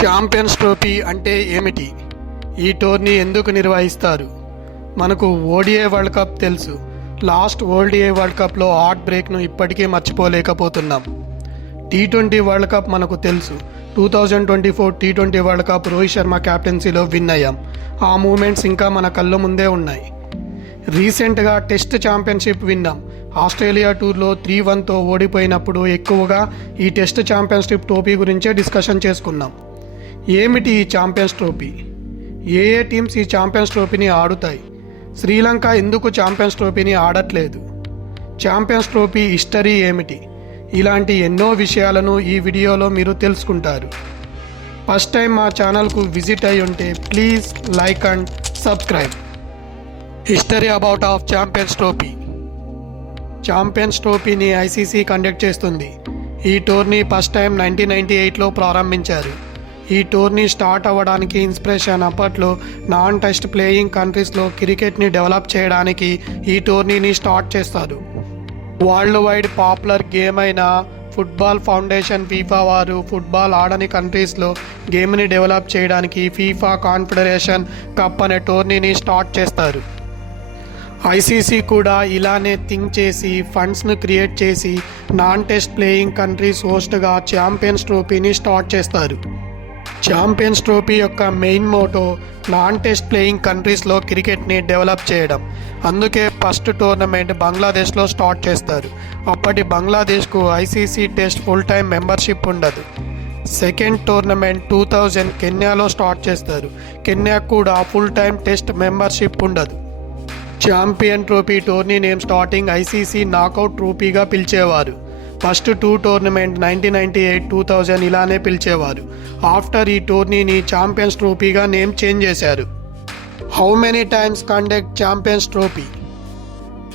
Champions trophy అంటే ఏమిటి? ఈ టోర్నీ ఎందుకు నిర్వహిస్తారు? మనకు ఓడిఐ వరల్డ్ కప్ తెలుసు. లాస్ట్ ఓడిఐ వరల్డ్ కప్లో హార్ట్ బ్రేక్ను ఇప్పటికీ మర్చిపోలేకపోతున్నాం. టీ20 వరల్డ్ కప్ మనకు తెలుసు. 2024 టీ20 వరల్డ్ కప్ రోహిత్ శర్మ క్యాప్టెన్సీలో విన్ అయ్యాం. ఆ మూమెంట్స్ ఇంకా మన కళ్ళ ముందే ఉన్నాయి. రీసెంట్గా టెస్ట్ ఛాంపియన్షిప్ విన్నాం. ఆస్ట్రేలియా టూర్లో 3-1తో ఓడిపోయినప్పుడు ఎక్కువగా ఈ టెస్ట్ ఛాంపియన్షిప్ ట్రోఫీ గురించే డిస్కషన్ చేసుకున్నాం. ఏమిటి ఈ ఛాంపియన్స్ ట్రోఫీ? ఏ టీమ్స్ ఈ ఛాంపియన్స్ ట్రోఫీని ఆడుతాయి? శ్రీలంక ఎందుకు ఛాంపియన్స్ ట్రోఫీని ఆడట్లేదు? ఛాంపియన్స్ ట్రోఫీ హిస్టరీ ఏమిటి? ఇలాంటి ఎన్నో విషయాలను ఈ వీడియోలో మీరు తెలుసుకుంటారు. ఫస్ట్ టైం మా ఛానల్కు విజిట్ అయి ఉంటే please like and subscribe. History about of champions trophy. Champions ట్రోఫీని ఐసీసీ కండక్ట్ చేస్తుంది. ఈ టోర్నీ ఫస్ట్ టైం 1998లో ప్రారంభించారు. ఈ టోర్నీ స్టార్ట్ అవ్వడానికి ఇన్స్పిరేషన్ అప్పట్లో నాన్ టెస్ట్ ప్లేయింగ్ కంట్రీస్లో క్రికెట్ని డెవలప్ చేయడానికి ఈ టోర్నీని స్టార్ట్ చేస్తారు. వరల్డ్ వైడ్ పాపులర్ గేమ్ అయిన ఫుట్బాల్ ఫౌండేషన్ ఫీఫా వారు ఫుట్బాల్ ఆడని కంట్రీస్లో గేమ్ని డెవలప్ చేయడానికి ఫీఫా కాన్ఫెడరేషన్ కప్ అనే టోర్నీని స్టార్ట్ చేస్తారు. ఐసీసీ కూడా ఇలానే థింక్ చేసి ఫండ్స్ను క్రియేట్ చేసి నాన్ టెస్ట్ ప్లేయింగ్ కంట్రీస్ హోస్ట్గా ఛాంపియన్స్ ట్రోఫీని స్టార్ట్ చేస్తారు. ఛాంపియన్స్ ట్రోఫీ యొక్క main motto non test playing కంట్రీస్లో క్రికెట్ని డెవలప్ చేయడం. అందుకే ఫస్ట్ టోర్నమెంట్ బంగ్లాదేశ్లో స్టార్ట్ చేస్తారు. అప్పటి బంగ్లాదేశ్కు ICC test full time membership ఉండదు. సెకండ్ టోర్నమెంట్ 2000 కెన్యాలో స్టార్ట్ చేస్తారు. కెన్యాకు కూడా ఫుల్ టైం టెస్ట్ మెంబర్షిప్ ఉండదు. Champion trophy tourney name starting ICC knockout ట్రోఫీగా పిలిచేవారు. ఫస్ట్ 2 టోర్నమెంట్ 1998, 2000 ఇలానే పిలిచేవారు. ఆఫ్టర్ ఈ టోర్నీని ఛాంపియన్స్ ట్రోఫీగా నేమ్ చేంజ్ చేశారు. How many times conduct champions trophy?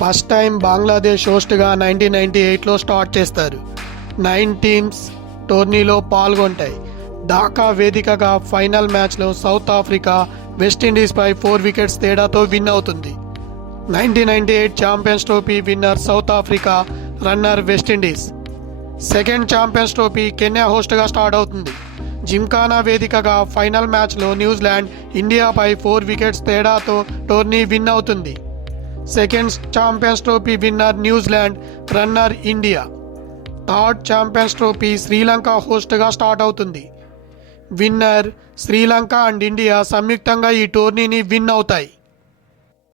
First time Bangladesh హోస్ట్గా 1998లో స్టార్ట్ చేస్తారు. 9 టీమ్స్ టోర్నీలో పాల్గొంటాయి. ఢాకా వేదికగా ఫైనల్ మ్యాచ్లో సౌత్ ఆఫ్రికా వెస్టిండీస్పై 4 వికెట్స్ తేడాతో విన్ అవుతుంది. 1998 champions trophy winner South Africa, runner వెస్టిండీస్. సెకండ్ ఛాంపియన్స్ ట్రోఫీ కెన్యా హోస్ట్గా స్టార్ట్ అవుతుంది. జిమ్ఖానా వేదికగా ఫైనల్ మ్యాచ్లో న్యూజిలాండ్ ఇండియాపై 4 వికెట్స్ తేడాతో టోర్నీ విన్ అవుతుంది. Second champions trophy winner New Zealand, runner India. Third champions trophy Sri Lanka హోస్ట్గా స్టార్ట్ అవుతుంది. విన్నర్ శ్రీలంక అండ్ ఇండియా సంయుక్తంగా ఈ టోర్నీని విన్ అవుతాయి.